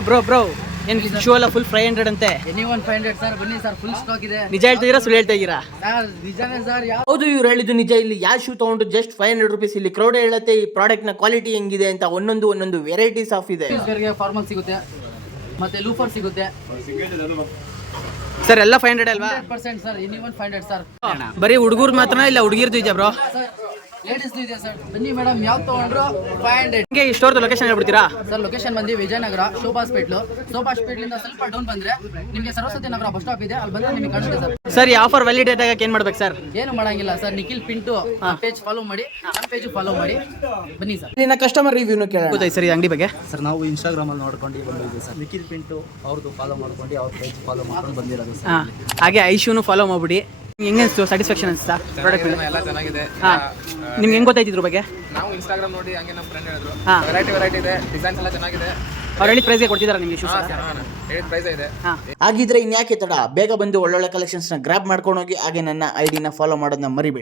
Bro ಏನು shoe ಎಲ್ಲ full 500 ಅಂತೆ. ಎನಿ1 500 ಸರ್, ಬನ್ನಿ ಸರ್, ಫುಲ್ ಸ್ಟಾಕ್ ಇದೆ. ನಿಜ ಹೇಳ್ತಿದ್ದೀರಾ ಸುಳ್ಳು ಹೇಳ್ತಾ ಇದ್ದೀರಾ? ಸರ್ ನಿಜಾನೇ ಸರ್. ಹೌದು, ಇವ್ರು ಹೇಳಿದ್ದು ನಿಜ. ಇಲ್ಲಿ ಯಾವ ಶೂ ತಗೊಂಡು ಜಸ್ಟ್ 500 rupees. ಇಲ್ಲಿ ಕ್ರೌಡ್ ಹೇಳುತ್ತೆ ಈ ಪ್ರಾಡಕ್ಟ್ ನ ಕ್ವಾಲಿಟಿ ಹೆಂಗಿದೆ ಅಂತ. ಒಂದೊಂದು ವೆರೈಟೀಸ್ ಆಫ್ ಇದೆ. ಫಾರ್ಮಲ್ ಸಿಗುತ್ತೆ, ಮತ್ತೆ ಲೂಫರ್ ಸಿಗುತ್ತೆ ಸರ್. ಎಲ್ಲ 500 ಅಲ್ವಾ? 100% ಸರ್. ಎನಿ1 500 ಸರ್. ಬರೀ ಹುಡುಗರು ಮಾತ್ರ ಇಲ್ಲ ಹುಡುಗಿರ್ದು ಇದೆಯಾ ಬ್ರೋ? ಲೇಡೀಸ್ ಇದೆ ಸರ್. ಬನ್ನಿ ಮೇಡಮ್, ಯಾವ್ದು ತಗೊಂಡ್ರು 500. ಹಿಂಗೆ ಈ ಸ್ಟೋರ್ದು ಲೊಕೇಶನ್ ಹೇಳ್ಬಿಡ್ತೀರಾ? ಸರ್ ಲೊಕೇಶನ್ ಬಂದು ವಿಜಯನಗರ, ಶೋಭಾ ಹಾಸ್ಪಿಟ್ಲಿಂದ ಸ್ವಲ್ಪ ಡೌನ್ ಬಂದ್ರೆ ನಿಮಗೆ ಸರಸ್ವತಿ ನಗರ ಬಸ್ ಸ್ಟಾಪ್ ಇದೆ, ಅಲ್ಲಿ ಬಂದ್ರೆ ನಿಮಗೆ ಕಾಣುತ್ತೆ ಸರ್. ಸರ್ ಈ ಆಫರ್ ವ್ಯಾಲಿಡೇಟ್ ಆಗಕ್ಕೆ ಏನು ಮಾಡ್ಬೇಕು ಸರ್? ಏನು ಮಾಡಂಗಿಲ್ಲ sir. Nikhil Pintu page follow ಮಾಡಿ, ನಮ್ಮ ಪೇಜ್ ಫಾಲೋ ಮಾಡಿ, ಬನ್ನಿ ಸರ್. ಇಲ್ಲಿನ ಕಸ್ಟಮರ್ ರಿವ್ಯೂನು ಕೇಳೋಣ. ಗೊತ್ತಾಯ್ತು ಸರ್ ಈ ಅಂಗಡಿ ಬಗ್ಗೆ? ಸರ್ ನಾವು ಇನ್ಸ್ಟಾಗ್ರಾಮಲ್ಲಿ ನೋಡ್ಕೊಂಡು ಬಂದಿದ್ದೀವಿ ಸರ್. ನಿಖಿಲ್ ಪಿಂಟು ಅವ್ರದ್ದು ಫಾಲೋ ಮಾಡ್ಕೊಂಡು ಅವ್ರ ಪೇಜ್ ಫಾಲೋ ಮಾಡ್ಕೊಂಡು ಬಂದಿರೋದು ಸರ್. ಹಾಂ, ಹಾಗೆ ಐಶೂನು ಫಾಲೋ ಮಾಡ್ಬಿಡಿ. ಹೆಂಗೆ ಅನಿಸ್ತು? ಸ್ಯಾಟಿಸ್ಫ್ಯಾಕ್ಷನ್ ಅನಿಸ್ತಾ ಪ್ರಾಡಕ್ಟ್? ಎಲ್ಲ ಚೆನ್ನಾಗಿದೆ. ಹಾಂ, ನಿಮ್ಗೆ ಹೆಂಗೆ ಗೊತ್ತಾಯ್ತು ಇದ್ರ ಬಗ್ಗೆ? ನಾವು ಇನ್ಸ್ಟಾಗ್ರಾಮ್ ನೋಡಿ ಹಂಗೆ ನಮ್ಮ ಫ್ರೆಂಡ್ ಹೇಳಿದ್ರು. ಹಾಂ, ವೆರೈಟಿ ಇದೆ, ಡಿಸೈನ್ಸ್ ಎಲ್ಲ ಚೆನ್ನಾಗಿದೆ. ಅವ್ರು ಹೇಳಿದ ಪ್ರೈಸ್ಗೆ ಕೊಡ್ತಿದ್ದಾರೆ ನಿಮಗೆ ಶೂಸ್? ಹೇಳಿದ ಪ್ರೈಸ್ ಇದೆ. ಹಾಂ, ಹಾಗಿದ್ರೆ ಇನ್ಯಾಕೆ ತಡ, ಬೇಗ ಬಂದು ಒಳ್ಳೊಳ್ಳೆ ಕಲೆಕ್ಷನ್ಸ್ ನ ಗ್ರಾಬ್ ಮಾಡ್ಕೊಂಡು ಹೋಗಿ. ಹಾಗೆ ನನ್ನ ID ನ ಫಾಲೋ ಮಾಡೋದನ್ನ ಮರಿಬೇಡಿ.